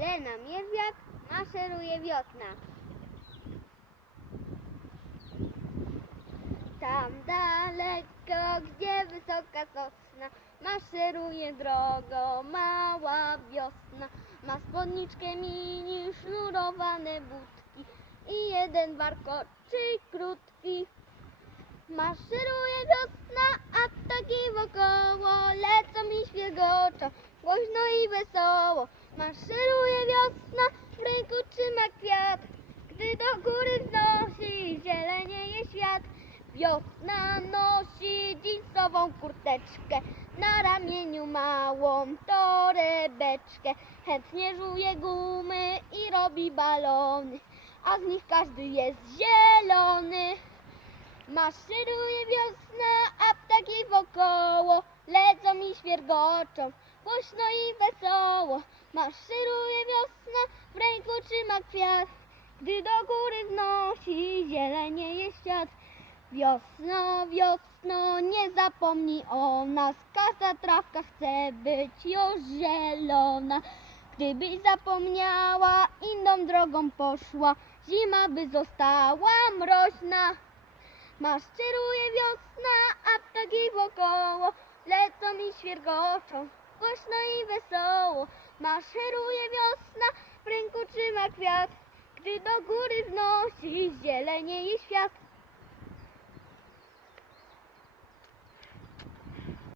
Lena Mierwiak, maszeruje wiosna. Tam daleko, gdzie wysoka sosna, maszeruje drogo mała wiosna. Ma spodniczkę mini, sznurowane budki i jeden warkoczyk krótki. Maszeruje wiosna, a ptaki wokoło lecą i świegoczą, głośno i wesoło. Maszeruje wiosna, w ręku trzyma kwiat, gdy do góry wznosi, zielenieje świat. Wiosna nosi dżinsową kurteczkę, na ramieniu małą torebeczkę. Chętnie żuje gumy i robi balony, a z nich każdy jest zielony. Maszeruje wiosna, głośno i wesoło. Maszeruje wiosna, w ręku trzyma kwiat, gdy do góry wnosi zielenieje świat. Wiosno, wiosno, nie zapomnij o nas, każda trawka chce być już zielona. Gdybyś zapomniała, inną drogą poszła, zima by została mroźna. Maszeruje wiosna, a ptaki wokoło lecą i świergoczą, głośno i wesoło. Maszeruje wiosna, w ręku trzyma kwiat, gdy do góry wnosi zielenieje świat.